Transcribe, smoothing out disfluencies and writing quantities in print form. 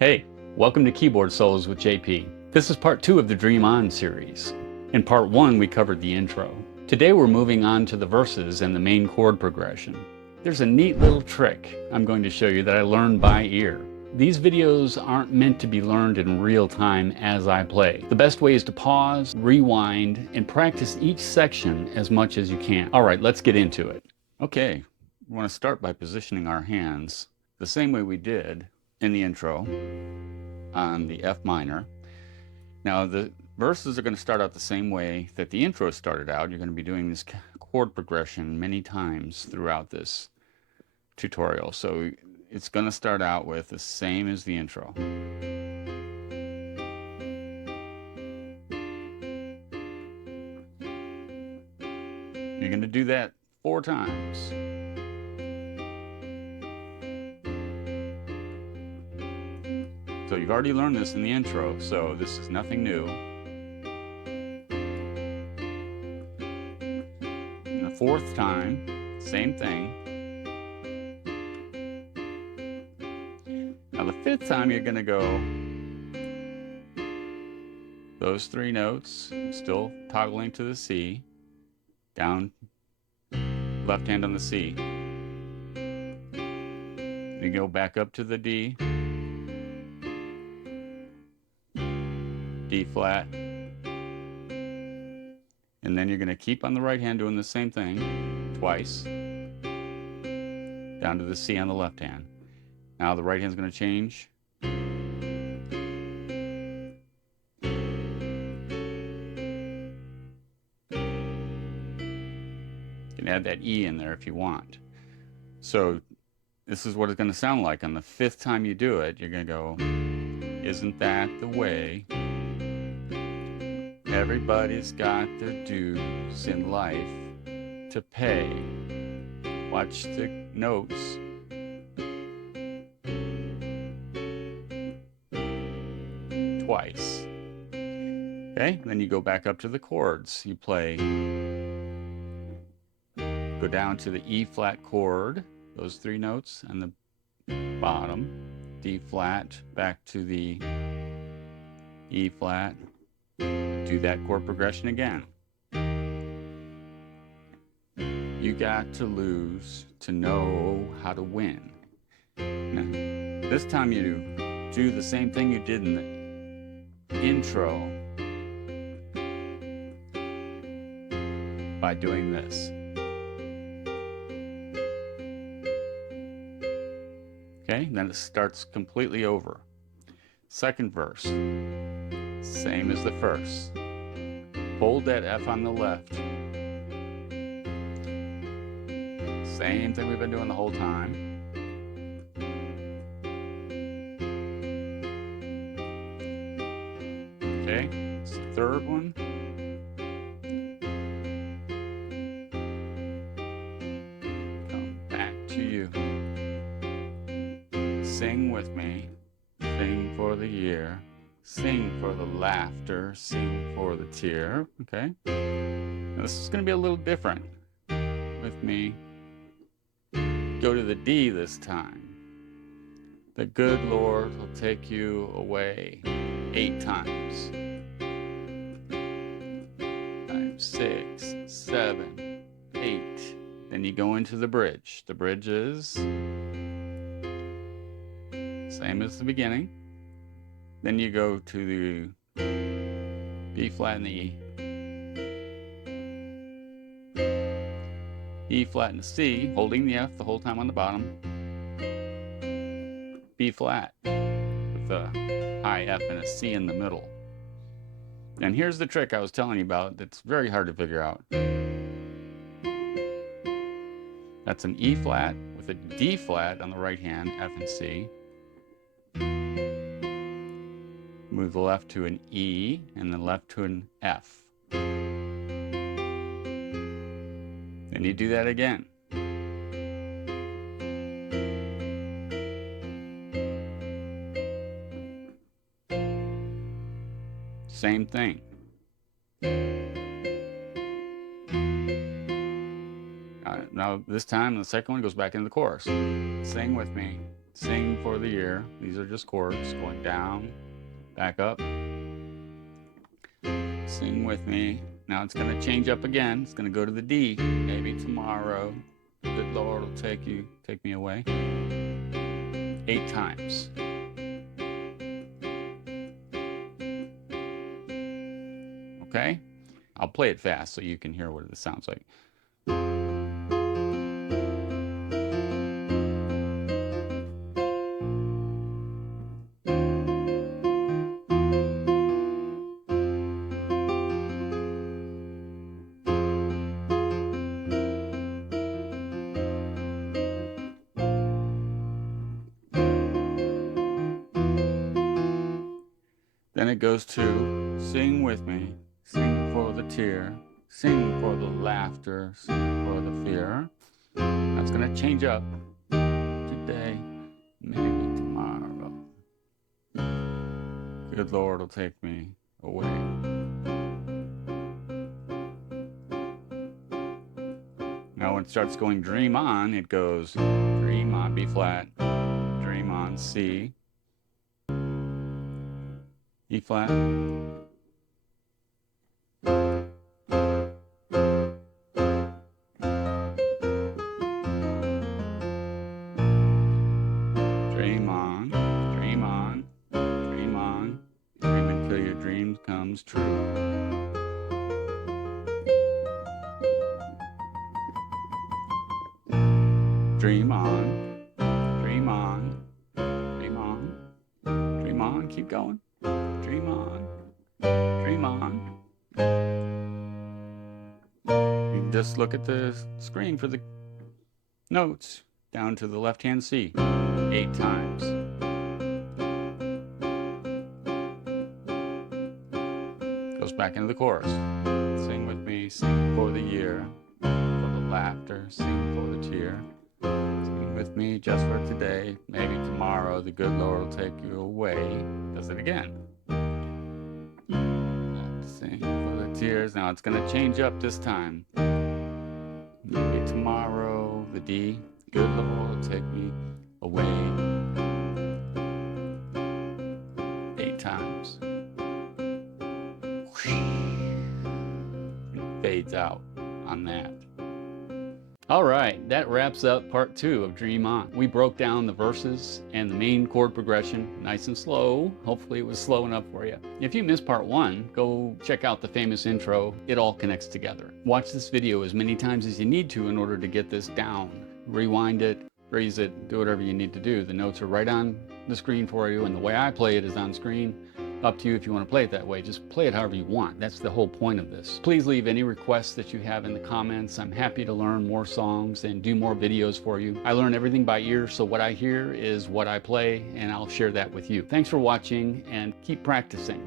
Hey, welcome to Keyboard Solos with JP. This is part 2 of the Dream On series. In part 1, we covered the intro. Today we're moving on to the verses and the main chord progression. There's a neat little trick I'm going to show you that I learned by ear. These videos aren't meant to be learned in real time as I play. The best way is to pause, rewind, and practice each section as much as you can. All right, let's get into it. Okay, we want to start by positioning our hands the same way we did in the intro on the F minor. Now the verses are going to start out the same way that the intro started out. You're going to be doing this chord progression many times throughout this tutorial. So it's going to start out with the same as the intro. You're going to do that 4 times. So you've already learned this in the intro, so this is nothing new. And the 4th time, same thing. Now the 5th time you're going to go those 3 notes, still toggling to the C, down, left hand on the C. You go back up to the D, D flat, and then you're going to keep on the right hand doing the same thing twice, down to the C on the left hand. Now the right hand's going to change. You can add that E in there if you want. So this is what it's going to sound like. On the 5th time you do it, you're going to go, isn't that the way? Everybody's got their dues in life to pay. Watch the notes. Twice. Okay, then you go back up to the chords. You play, go down to the E flat chord, those 3 notes, and the bottom, D flat, back to the E flat. Do that chord progression again. You got to lose to know how to win. Now, this time you do the same thing you did in the intro by doing this. Okay, then it starts completely over. 2nd verse, same as the first. Hold that F on the left. Same thing we've been doing the whole time. Okay, it's the 3rd one. Come back to you. Sing with me. Sing for the year. Sing for the laughter, sing for the tear. Okay? Now this is going to be a little different with me. Go to the D this time. The good Lord will take you away 8 times. 5, 6, 7, 8. Then you go into the bridge. The bridge is same as the beginning. Then you go to the B flat and the E. E flat and the C, holding the F the whole time on the bottom. B flat with a high F and a C in the middle. And here's the trick I was telling you about that's very hard to figure out. That's an E flat with a D flat on the right hand, F and C. Move the left to an E and the left to an F. Then you do that again. Same thing. Now this time the 2nd one goes back into the chorus. Sing with me. sing for the year. These are just chords going down, back up. Sing with me. Now it's going to change up again. It's going to go to the D. Maybe tomorrow, good Lord will take me away. 8 times. Okay? I'll play it fast so you can hear what it sounds like. Then it goes to sing with me, sing for the tear, sing for the laughter, sing for the fear. That's going to change up today, maybe tomorrow. Good Lord will take me away. Now when it starts going dream on, it goes dream on B flat, dream on C, E flat, dream on, dream on, dream on, dream until your dreams comes true. Dream on, dream on, dream on, dream on, keep going. Dream on, dream on. You can just look at the screen for the notes. Down to the left-hand C, 8 times. Goes back into the chorus. Sing with me, sing for the year, for the laughter, sing for the tear. Sing with me just for today, maybe tomorrow the good Lord will take you away. Does it again. Sing for the tears. Now it's going to change up this time. Maybe tomorrow, the D. Good Lord will take me away. 8 times. It fades out on that. All right, that wraps up part 2 of Dream On. We broke down the verses and the main chord progression, nice and slow. Hopefully it was slow enough for you. If you missed part 1, go check out the famous intro. It all connects together. Watch this video as many times as you need to in order to get this down. Rewind it, raise it, do whatever you need to do. The notes are right on the screen for you, and the way I play it is on screen. Up to you if you want to play it that way. Just play it however you want. That's the whole point of this. Please leave any requests that you have in the comments. I'm happy to learn more songs and do more videos for you. I learn everything by ear, so what I hear is what I play, and I'll share that with you. Thanks for watching, and keep practicing.